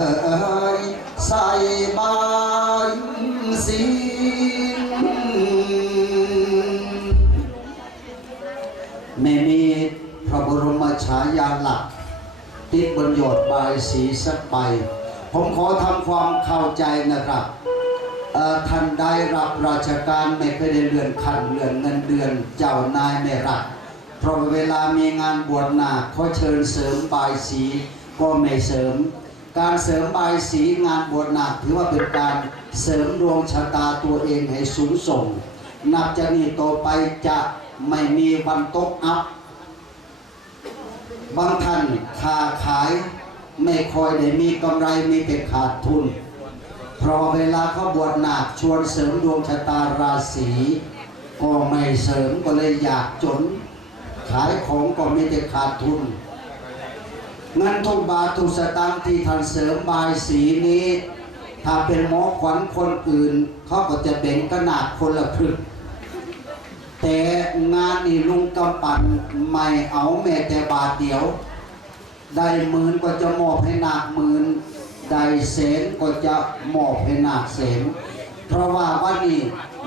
เอ่ยใส่ใบสีไม่มีพระบรมฉายาหลัก ติดบนยอดบสีสักใบ ผมขอทำความเข้าใจนะครับท่านได้รับราชการไม่เคยได้เลื่อนขั้นเลื่อนเงินเดือนเจ้านายไม่รับเพราะเวลามีงานบวชนาเขาเชิญเสริมบายสีก็ไม่เสริม การเสริมบายสีงานบวชหนาคถือว่าเป็นการเสริมดวงชะตาตัวเองให้สูงส่ง นับจากนี้ต่อไปจะไม่มีวันตกอัพบางท่านค้าขายไม่ค่อยได้มีกำไรมีแต่ขาดทุน เพราะเวลาเขาบวชหนักชวนเสริมดวงชะตาราศีก็ไม่เสริมก็เลยอยากจน ขายของก็มีแต่ขาดทุน เงินทุกบาททุกสตางค์ที่ท่านเสริมบายสีนี้ ถ้าเป็นหมอขวัญคนอื่น เขาก็จะแบ่งขนาดคนละครึ่งแต่งานนี่ลุงกำปั่นไม่เอาแม้แต่บาทเดียว ได้หมื่นก็จะมอบให้นาคหมื่นได้เสนก็จะมอบให้นาคเสนเพราะว่าวันนี้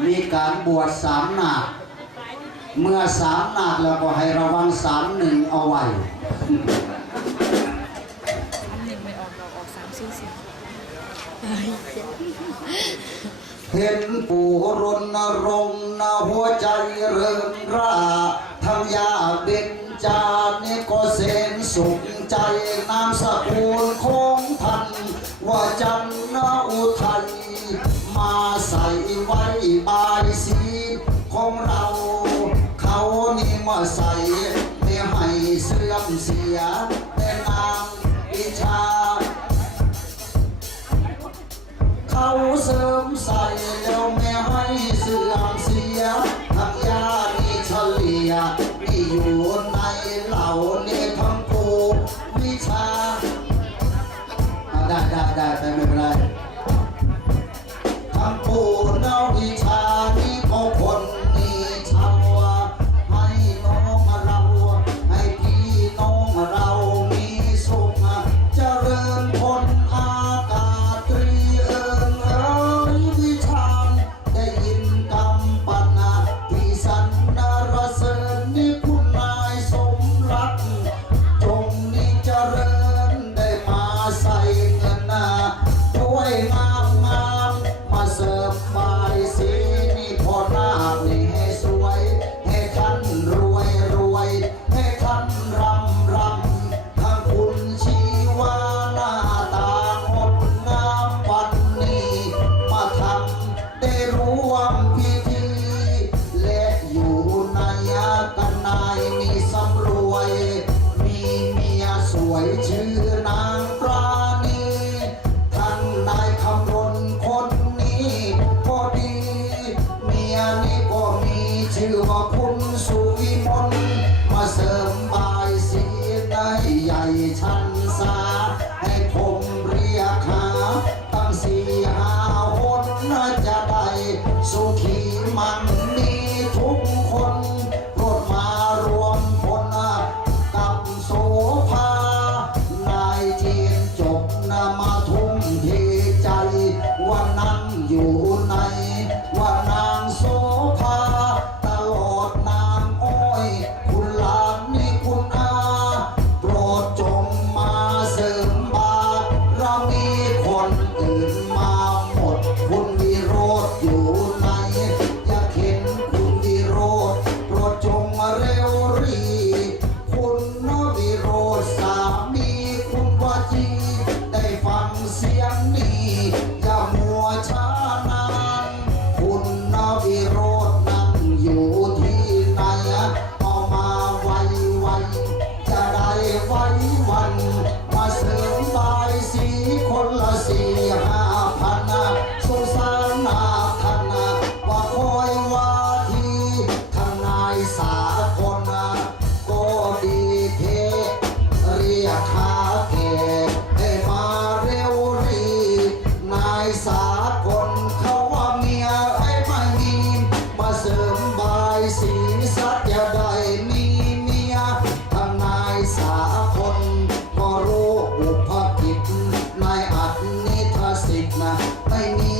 มีการบวชสามหนาคเมื่อสามหนาคแล้วก็ให้ระวังสามหนึ่งเอาไว้ เห็นปู่รณรงค์นะหัวใจเริงร่าทำยาเบ็นจานี่ก็เสนสุขใจนามสกุลของท่านว่าจันนาอุทัยมาใส่ไว้บายสีของเรา เขานี่มาใส่ไม่ให้เสื่อมเสียแต่นางวิชา เขาเสริมใส่แล้วไม่ให้เสื่อมเสียทำยานี่เฉลี่ยนี่อยู่ในเหล่านี่ทั้งกูวิชาได้ได้ได้ไม่เป็นไร วยงามงามมาเสิริมบายสีนี่พอหน้านี่ให้สวย ให้ท่านรวยรวย ให้ท่านรำรำทั้งคุณชีวาหน้าตางดงามวันนี้ มาทำได้ร่วมพิธีและอยู่ในกันนายมีสำรวย มีเมียสวยชื่อ ชื่อว่าคุณสุวิมลมาเสริมบายสีได้ใหญ่ชันสาให้ผมเรียกหาตั้งสี่ห้าคนน่าจะได้สุขีมันมีทุกคนโปรดมารวมพลกับโสภานายเทียนจบนะมาทุ่มเทใจว่านั่งอยู่ในว่าน สี